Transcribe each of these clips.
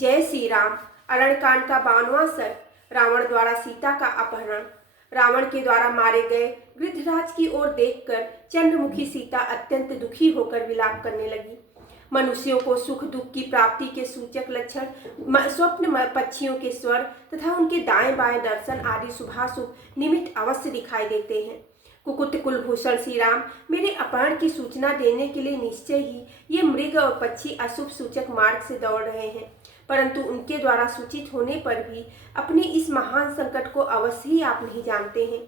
जय श्री राम। अरण्यकांड का 52वां सर्ग। रावण द्वारा सीता का अपहरण। रावण के द्वारा मारे गए गृद्धराज की ओर देखकर चंद्रमुखी सीता अत्यंत दुखी होकर विलाप करने लगी। मनुष्यों को सुख दुख की प्राप्ति के सूचक लक्षण स्वप्न पक्षियों के स्वर तथा उनके दाएं बाएं दर्शन आदि शुभाशुभ निमित्त अवश्य दिखाई देते हैं। कुकुट कुलभूषण श्री राम मेरे अपहरण की सूचना देने के लिए निश्चय ही ये मृग और पक्षी अशुभ सूचक मार्ग से दौड़ रहे हैं, परंतु उनके द्वारा सूचित होने पर भी अपने इस महान संकट को अवश्य ही आप नहीं जानते हैं।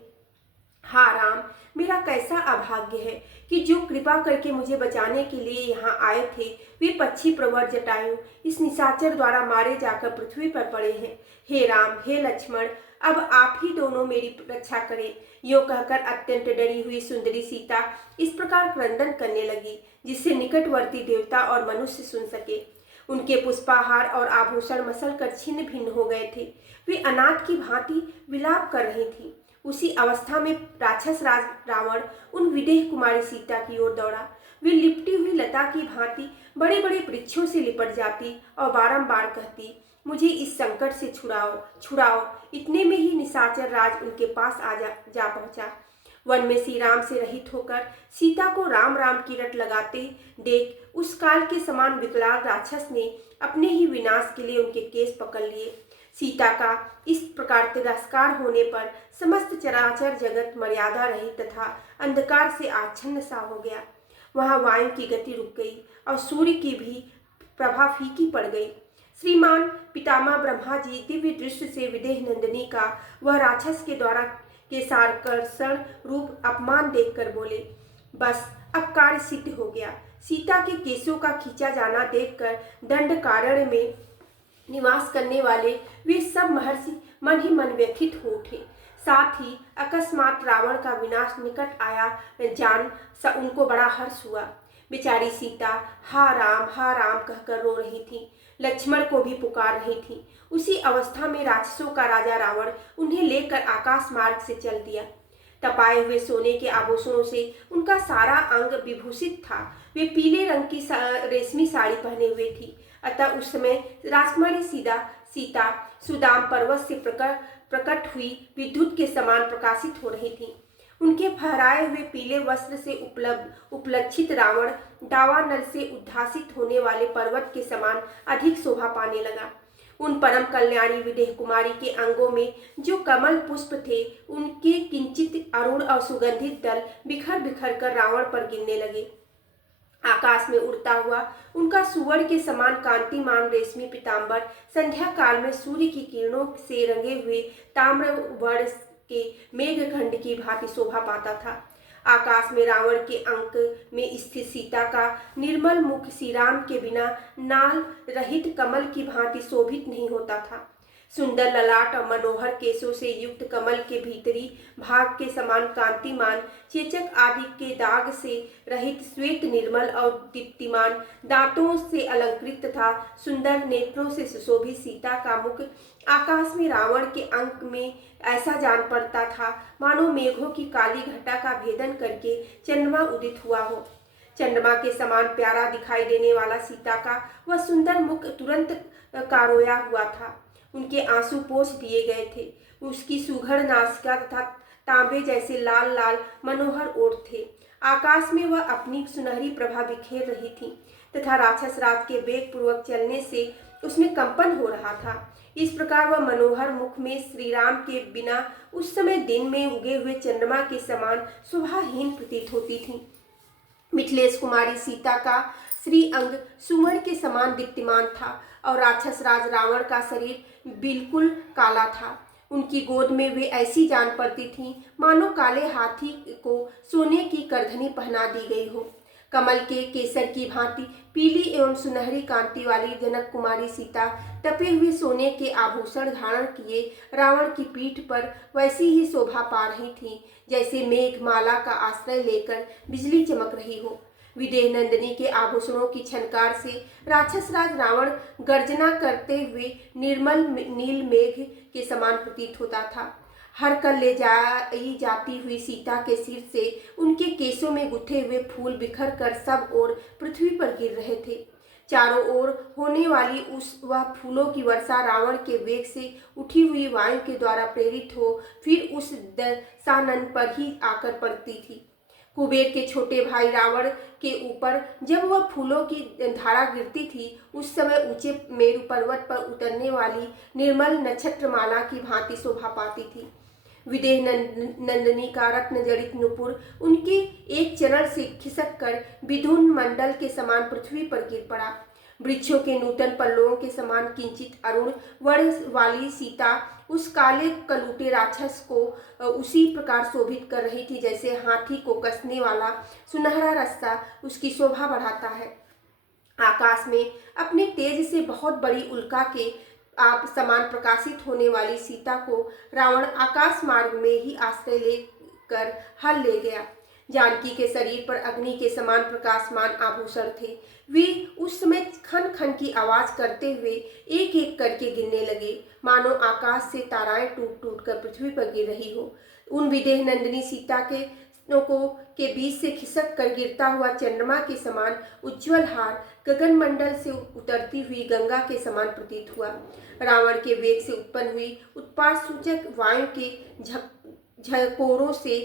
हाँ राम, मेरा कैसा अभाग्य है कि जो कृपा करके मुझे बचाने के लिए यहाँ आए थे वे पक्षी प्रवर जटायु इस निशाचर द्वारा मारे जाकर पृथ्वी पर पड़े हैं। हे राम, हे लक्ष्मण, अब आप ही दोनों मेरी रक्षा करें। यो कहकर अत्यंत डरी हुई सुंदरी सीता इस प्रकार क्रंदन करने लगी जिससे निकटवर्ती देवता और मनुष्य सुन सके। उनके पुष्पाहार और आभूषण मसल कर छिन्न भिन्न हो गए थे। वे अनाथ की भांति विलाप कर रही थी। उसी अवस्था में राक्षस राज रावण उन विदेह कुमारी सीता की ओर दौड़ा। वे लिपटी हुई लता की भांति बड़े बड़े वृक्षों से लिपट जाती और बारंबार कहती, मुझे इस संकट से छुड़ाओ छुड़ाओ। इतने में ही निशाचर राज उनके पास जा पहुंचा। वन में श्री राम से रहित होकर सीता को राम राम की रट लगाते देख उस काल के समान विकराल राक्षस ने अपने ही विनाश के लिए उनके केस पकड़ लिए। सीता का इस प्रकार तिरस्कार होने पर समस्त चराचर जगत मर्यादा रहित तथा अंधकार से आच्छन्न सा हो गया। वहां वायु की गति रुक गई और सूर्य की भी प्रभा फीकी पड़ गई। श्रीमान पितामह ब्रह्मा जी दिव्य दृष्टि से विदेह नंदिनी का वह राक्षस के द्वारा के सारकर्षण रूप अपमान देखकर बोले, बस अब कार्य सिद्ध हो गया। सीता के केसों का खींचा जाना देखकर दंडकारण्य में निवास करने वाले वे सब महर्षि मन ही मन व्यथित हो उठे। साथ ही अकस्मात रावण का विनाश निकट आया जान उनको बड़ा हर्ष हुआ। बेचारी सीता हा राम कहकर रो रही थी, लक्ष्मण को भी पुकार रही थी। उसी अवस्था में राक्षसों का राजा रावण उन्हें लेकर आकाश मार्ग से चल दिया। तपाए हुए सोने के आभूषणों से उनका सारा अंग विभूषित था। वे पीले रंग की रेशमी साड़ी पहने हुए थी। अतः उस समय राजकुमारी सीता सुदाम पर्वत से प्रकट हुई विद्युत के समान प्रकाशित हो रही थी। उनके फहराए हुए पीले वस्त्र से उपलक्षित रावण दावानल से उद्भासित होने वाले पर्वत के समान अधिक शोभा पाने लगा। उन परम कल्याणी विदेह कुमारी के अंगों में जो कमल पुष्प थे उनके किंचित अरुण और सुगंधित दल बिखर बिखर कर रावण पर गिरने लगे। आकाश में उड़ता हुआ उनका सुवर्ण के समान कांतिमान रेशमी पीताम्बर संध्या काल में सूर्य की किरणों से रंगे हुए ताम्र वर्ण के मेघखंड की भांति शोभा पाता था। आकाश में रावण के अंक में स्थित सीता का निर्मल मुख श्री राम के बिना नाल रहित कमल की भांति शोभित नहीं होता था। सुंदर ललाट और मनोहर केशों से युक्त कमल के भीतरी भाग के समान कांतिमान चेचक आदि के दाग से रहित श्वेत निर्मल और दीप्तिमान दांतों से अलंकृत तथा सुंदर नेत्रों से सुशोभित सीता का मुख आकाश में रावण के अंक में ऐसा जान पड़ता था मानो मेघों की काली घटा का भेदन करके चंद्रमा उदित हुआ हो। चंद्रमा के समान प्यारा दिखाई देने वाला सीता का वह सुंदर मुख तुरंत कारोया हुआ था। उनके आंसू पोंछ दिए गए थे। उसकी सुघड़ नासिका तथा तांबे जैसे लाल लाल मनोहर ओठ थे। आकाश में वह अपनी सुनहरी प्रभा बिखेर रही थी तथा राक्षस राज के वेग पूर्वक चलने से उसमें कंपन हो रहा था। इस प्रकार वह मनोहर मुख में श्री राम के बिना उस समय दिन में उगे हुए चंद्रमा के समान शोभाहीन प्रतीत होती थी। मिथिलेश कुमारी सीता का श्री अंग सुवर्ण के समान दीप्तिमान था और राक्षस राज रावण का शरीर बिल्कुल काला था। उनकी गोद में वे ऐसी जान पड़ती थीं मानो काले हाथी को सोने की करधनी पहना दी गई हो। कमल के केसर की भांति पीली एवं सुनहरी कांति वाली जनक कुमारी सीता तपे हुए सोने के आभूषण धारण किए रावण की पीठ पर वैसी ही शोभा पा रही थी जैसे मेघमाला का आश्रय लेकर बिजली चमक रही हो। विदेह नंदिनी के आभूषणों की छनकार से राक्षस राज रावण गर्जना करते हुए निर्मल नील मेघ के समान प्रतीत होता था। हर कर ले जाती हुई सीता के सिर से उनके केसों में गुथे हुए फूल बिखर कर सब ओर पृथ्वी पर गिर रहे थे। चारों ओर होने वाली वह फूलों की वर्षा रावण के वेग से उठी हुई वायु के द्वारा प्रेरित हो फिर उस दशानन पर ही आकर पड़ती थी। कुबेर के छोटे भाई रावण के ऊपर जब वह फूलों की धारा गिरती थी उस समय ऊंचे मेरु पर्वत पर उतरने वाली निर्मल नक्षत्रमाला की भांति शोभा पाती थी। विदेह नंदिनी का रत्न जड़ित नुपुर उनके एक चरण से खिसक कर विधुन मंडल के समान पृथ्वी पर गिर पड़ा। वृक्षों के नूतन पल्लवों के समान किंचित अरुण वर्ण वाली सीता उस काले कलूटे राक्षस को उसी प्रकार शोभित कर रही थी जैसे हाथी को कसने वाला सुनहरा रस्सा उसकी शोभा बढ़ाता है। आकाश में अपने तेज से बहुत बड़ी उल्का के आप समान प्रकाशित होने वाली सीता को रावण आकाश मार्ग में ही आश्रय लेकर हल ले गया। जानकी के शरीर पर अग्नि के समान प्रकाशमान आभूषण थे। वे उस समय खन खन की आवाज करते हुए एक एक करके गिरने लगे, मानो आकाश से ताराएं टूट टूट कर पृथ्वी पर गिर रही हो। उन विदेह नंदिनी सीता के बीच से खिसक कर गिरता हुआ चंद्रमा के समान उज्ज्वल हार गगन मंडल से उतरती हुई गंगा के समान प्रतीत हुआ। रावण के वेग से उत्पन्न हुई उत्पात सूचक वायु के झकोरों से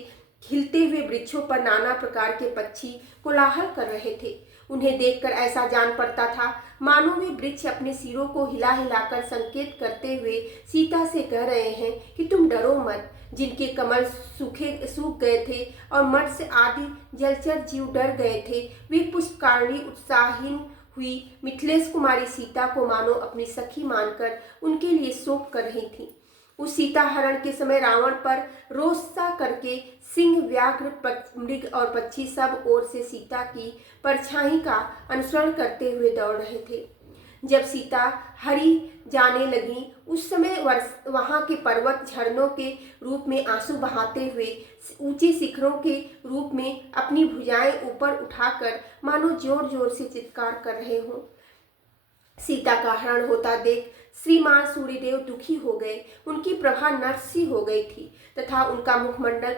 खिलते हुए वृक्षों पर नाना प्रकार के पक्षी कोलाहल कर रहे थे। उन्हें देखकर ऐसा जान पड़ता था मानो वे वृक्ष अपने सिरों को हिला हिलाकर संकेत करते हुए सीता से कह रहे हैं कि तुम डरो मत। जिनके कमल सूख गए थे और मत्स्य आदि जलचर जीव डर गए थे, वे पुष्पकारणी उत्साहीन हुई मिथिलेश कुमारी सीता को मानो अपनी सखी मानकर उनके लिए शोक कर रही थी। उस सीता हरण के समय रावण पर रोषा करके सिंह, व्याघ्र, मृग और पक्षी सब ओर से सीता की परछाई का अनुसरण करते हुए दौड़ रहे थे। जब सीता हरी जाने लगी उस समय वहां के पर्वत झरनों के रूप में आंसू बहाते हुए ऊंचे शिखरों के रूप में अपनी भुजाएं ऊपर उठाकर मानो जोर जोर से चित्कार कर रहे हों। सीता का हरण होता देख श्रीमान सूर्यदेव दुखी हो गए। उनकी प्रभा नरसी हो गई थी तथा उनका मुखमंडल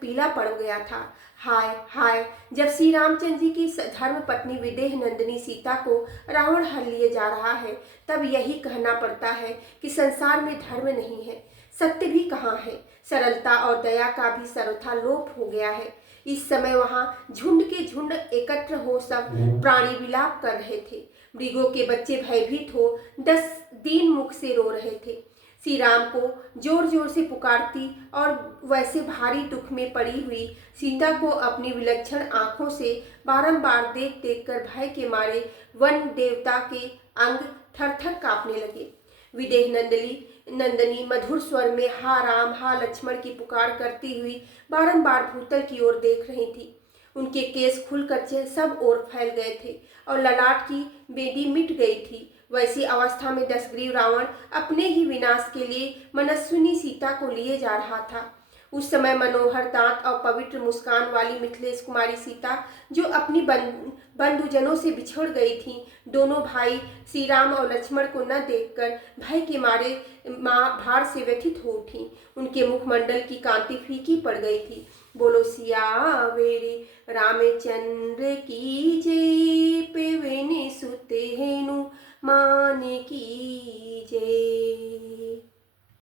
पीला पड़ गया था। हाय हाय, जब श्री रामचंद्र जी की धर्म पत्नी विदेह नंदिनी सीता को रावण हर लिए जा रहा है तब यही कहना पड़ता है कि संसार में धर्म नहीं है, सत्य भी कहाँ है, सरलता और दया का भी सर्वथा लोप हो गया है। इस समय वहां झुंड के झुंड एकत्र हो सब प्राणी विलाप कर रहे थे। मृगों के बच्चे भयभीत हो दीन मुख से रो रहे थे। श्री राम को जोर जोर से पुकारती और वैसे भारी दुख में पड़ी हुई सीता को अपनी विलक्षण आंखों से बारंबार देख देख कर भय के मारे वन देवता के अंग थर थर कांपने लगे। विदेह नंदिनी मधुर स्वर में हा राम हा लक्ष्मण की पुकार करती हुई बारंबार भूतल की ओर देख रही थी। उनके केस खुलकर सब ओर फैल गए थे और ललाट की बेदी मिट गई थी। वैसी अवस्था में दशग्रीव रावण अपने ही विनाश के लिए मनस्विनी सीता को लिए जा रहा था। उस समय मनोहर दांत और पवित्र मुस्कान वाली मिथिलेश कुमारी सीता जो अपनी बंधुजनों से बिछड़ गई थी, दोनों भाई श्री राम और लक्ष्मण को न देखकर भय के मारे भार से व्यथित हो उठी। उनके मुखमंडल की कांति फीकी पड़ गई थी। बोलो सियावेरी रामचंद्र की जय, पेवनी सुतेनु माने की जय।